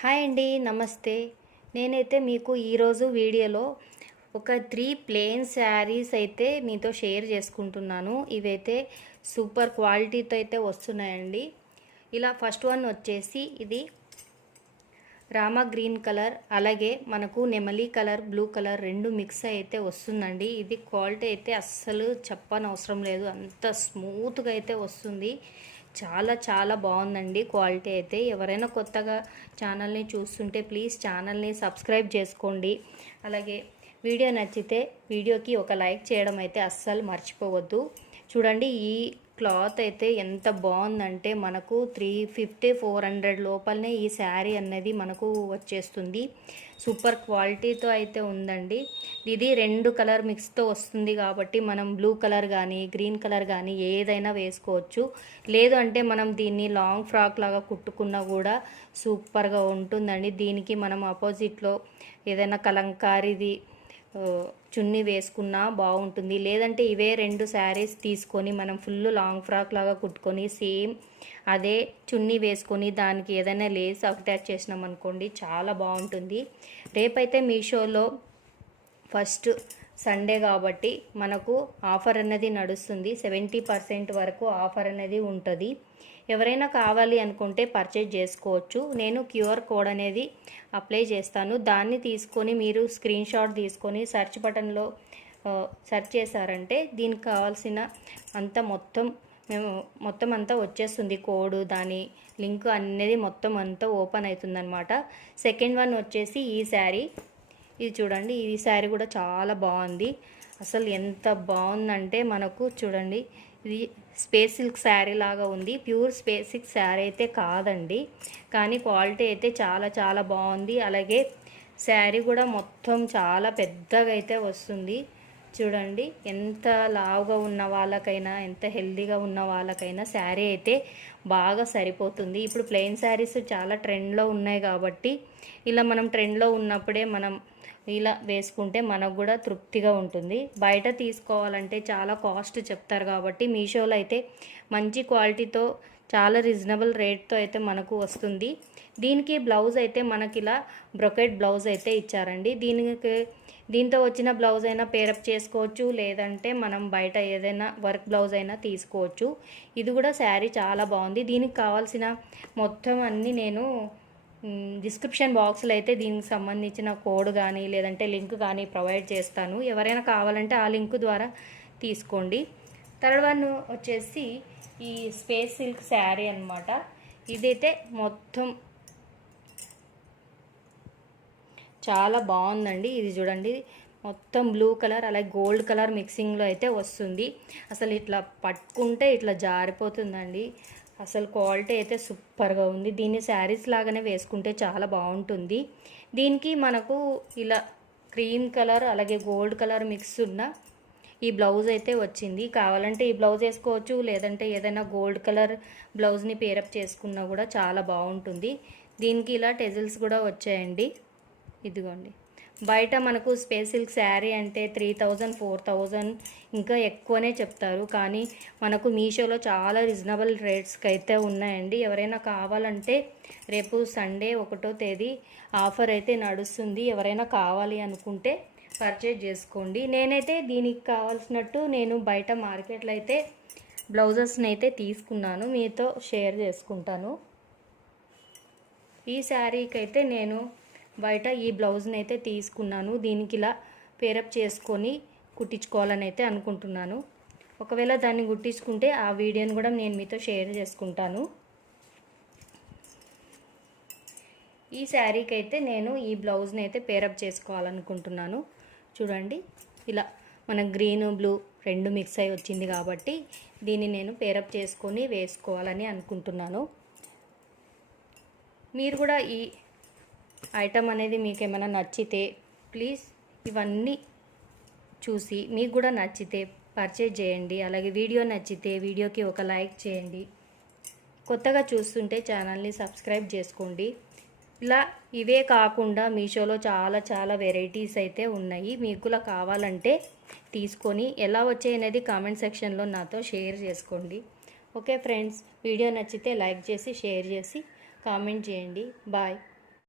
Hi అండి, నమస్తే. నేనైతే మీకు ఈరోజు వీడియోలో ఒక 3 ప్లెయిన్ శారీస్ అయితే మీతో షేర్ చేసుకుంటున్నాను. ఇవైతే సూపర్ క్వాలిటీతో అయితే వస్తున్నాయండి. ఇలా ఫస్ట్ వన్ వచ్చేసి ఇది రామా గ్రీన్ కలర్, అలాగే మనకు నెమలి కలర్, బ్లూ కలర్ రెండు మిక్స్ అయితే వస్తుందండి. ఇది క్వాలిటీ అయితే అస్సలు చెప్పనవసరం లేదు, అంత స్మూత్గా అయితే వస్తుంది. చాలా చాలా బాగుందండి క్వాలిటీ అయితే. ఎవరైనా కొత్తగా ఛానల్ని చూస్తుంటే ప్లీజ్ ఛానల్ని సబ్స్క్రైబ్ చేసుకోండి. అలాగే వీడియో నచ్చితే వీడియోకి ఒక లైక్ చేయడం అయితే అస్సలు మర్చిపోవద్దు. చూడండి, ఈ క్లాత్ అయితే ఎంత బాగుందంటే మనకు 350-400 లోపలనే ఈ శారీ అనేది మనకు వచ్చేస్తుంది. సూపర్ క్వాలిటీతో అయితే ఉందండి. ఇది 2 కలర్ మిక్స్తో వస్తుంది కాబట్టి మనం బ్లూ కలర్ కానీ గ్రీన్ కలర్ కానీ ఏదైనా వేసుకోవచ్చు. లేదు అంటే మనం దీన్ని లాంగ్ ఫ్రాక్ లాగా కుట్టుకున్నా కూడా సూపర్గా ఉంటుందండి. దీనికి మనం ఆపోజిట్లో ఏదైనా కలంకారీది చున్నీ వేసుకున్నా బాగుంటుంది. లేదంటే ఇవే 2 శారీస్ తీసుకొని మనం ఫుల్ లాంగ్ ఫ్రాక్ లాగా కుట్టుకొని సేమ్ అదే చున్నీ వేసుకొని దానికి ఏదైనా లేస్ అటాచ్ చేసినాం అనుకోండి, చాలా బాగుంటుంది. రేపైతే మీషోలో ఫస్ట్ సండే కాబట్టి మనకు ఆఫర్ అనేది నడుస్తుంది. 70% వరకు ఆఫర్ అనేది ఉంటుంది. ఎవరైనా కావాలి అనుకుంటే పర్చేజ్ చేసుకోవచ్చు. నేను క్యూఆర్ కోడ్ అనేది అప్లై చేస్తాను. దాన్ని తీసుకొని మీరు స్క్రీన్ షాట్ తీసుకొని సెర్చ్ బటన్లో సెర్చ్ చేశారంటే దీనికి కావాల్సిన అంతా మొత్తం అంతా వచ్చేస్తుంది. కోడ్, దాని లింక్ అనేది మొత్తం అంతా ఓపెన్ అవుతుందన్నమాట. సెకండ్ వన్ వచ్చేసి ఈ శారీ. ఇది చూడండి, ఈ శారీ కూడా చాలా బాగుంది. అసలు ఎంత బాగుందంటే మనకు చూడండి, ఇది స్పేస్ సిల్క్ శారీ లాగా ఉంది. ప్యూర్ స్పేస్ సిల్క్ శారీ అయితే కాదండి, కానీ క్వాలిటీ అయితే చాలా చాలా బాగుంది. అలాగే శారీ కూడా మొత్తం చాలా పెద్దగా అయితే వస్తుంది. చూడండి, ఎంత లావుగా ఉన్న వాళ్ళకైనా ఎంత హెల్దీగా ఉన్న వాళ్ళకైనా శారీ అయితే బాగా సరిపోతుంది. ఇప్పుడు ప్లెయిన్ శారీస్ చాలా ట్రెండ్లో ఉన్నాయి కాబట్టి ఇలా మనం ట్రెండ్లో ఉన్నప్పుడే మనం ఇలా వేసుకుంటే మనకు కూడా తృప్తిగా ఉంటుంది. బయట తీసుకోవాలంటే చాలా కాస్ట్ చెప్తారు కాబట్టి మీషోలో అయితే మంచి క్వాలిటీతో చాలా రీజనబుల్ రేట్తో అయితే మనకు వస్తుంది. దీనికి బ్లౌజ్ అయితే మనకి ఇలా బ్రొకెట్ బ్లౌజ్ అయితే ఇచ్చారండి. దీంతో వచ్చిన బ్లౌజ్ అయినా పేరప్ చేసుకోవచ్చు, లేదంటే మనం బయట ఏదైనా వర్క్ బ్లౌజ్ అయినా తీసుకోవచ్చు. ఇది కూడా శారీ చాలా బాగుంది. దీనికి కావాల్సిన మొత్తం అన్నీ నేను డిస్క్రిప్షన్ బాక్స్లో అయితే దీనికి సంబంధించిన కోడ్ కానీ లేదంటే లింక్ కానీ ప్రొవైడ్ చేస్తాను. ఎవరైనా కావాలంటే ఆ లింక్ ద్వారా తీసుకోండి. థర్డ్ వన్ వచ్చేసి ఈ స్పేస్ సిల్క్ శారీ అన్నమాట. ఇదైతే మొత్తం చాలా బాగుందండి. ఇది చూడండి, మొత్తం బ్లూ కలర్ అలాగే గోల్డ్ కలర్ మిక్సింగ్లో అయితే వస్తుంది. అసలు ఇట్లా పట్టుకుంటే ఇట్లా జారిపోతుందండి. అసలు క్వాలిటీ అయితే సూపర్గా ఉంది. దీన్ని శారీస్ లాగానే వేసుకుంటే చాలా బాగుంటుంది. దీనికి మనకు ఇలా క్రీమ్ కలర్ అలాగే గోల్డ్ కలర్ మిక్స్ ఉన్న ఈ బ్లౌజ్ అయితే వచ్చింది. కావాలంటే ఈ బ్లౌజ్ వేసుకోవచ్చు, లేదంటే ఏదైనా గోల్డ్ కలర్ బ్లౌజ్ని పేరప్ చేసుకున్నా కూడా చాలా బాగుంటుంది. దీనికి ఇలా టెజిల్స్ కూడా వచ్చాయండి. ఇదిగోండి, బయట మనకు స్పేస్ సిల్క్ శారీ అంటే 3000-4000 ఇంకా ఎక్కువనే చెప్తారు, కానీ మనకు మీషోలో చాలా రీజనబుల్ రేట్స్కి అయితే ఉన్నాయండి. ఎవరైనా కావాలంటే రేపు సండే 1వ తేదీ ఆఫర్ అయితే నడుస్తుంది. ఎవరైనా కావాలి అనుకుంటే పర్చేజ్ చేసుకోండి. నేనైతే దీనికి కావాల్సినట్టు నేను బయట మార్కెట్లో అయితే బ్లౌజెస్ని అయితే తీసుకున్నాను, మీతో షేర్ చేసుకుంటాను. ఈ శారీకి అయితే నేను బయట ఈ బ్లౌజ్ని అయితే తీసుకున్నాను. దీనికి ఇలా పేరప్ చేసుకొని కుట్టించుకోవాలని అయితే అనుకుంటున్నాను. ఒకవేళ దాన్ని కుట్టించుకుంటే ఆ వీడియోని కూడా నేను మీతో షేర్ చేసుకుంటాను. ఈ శారీకి అయితే నేను ఈ బ్లౌజ్ని అయితే పేరప్ చేసుకోవాలనుకుంటున్నాను. చూడండి, ఇలా మన గ్రీన్ బ్లూ రెండు మిక్స్ అయి వచ్చింది కాబట్టి దీన్ని నేను పేరప్ చేసుకొని వేసుకోవాలని అనుకుంటున్నాను. మీరు కూడా ఈ ఐటమ్ అనేది మీకు ఏమైనా నచ్చితే ప్లీజ్ ఇవన్నీ చూసి మీకు కూడా నచ్చితే పర్చేజ్ చేయండి. అలాగే వీడియో నచ్చితే వీడియోకి ఒక లైక్ చేయండి. కొత్తగా చూస్తుంటే ఛానల్ని సబ్స్క్రైబ్ చేసుకోండి. ఇలా ఇవే కాకుండా మీషోలో చాలా చాలా వెరైటీస్ అయితే ఉన్నాయి. మీకు కూడా కావాలంటే తీసుకొని ఎలా వచ్చాయి అనేది కామెంట్ సెక్షన్లో నాతో షేర్ చేసుకోండి. ఓకే ఫ్రెండ్స్, వీడియో నచ్చితే లైక్ చేసి షేర్ చేసి కామెంట్ చేయండి. బాయ్.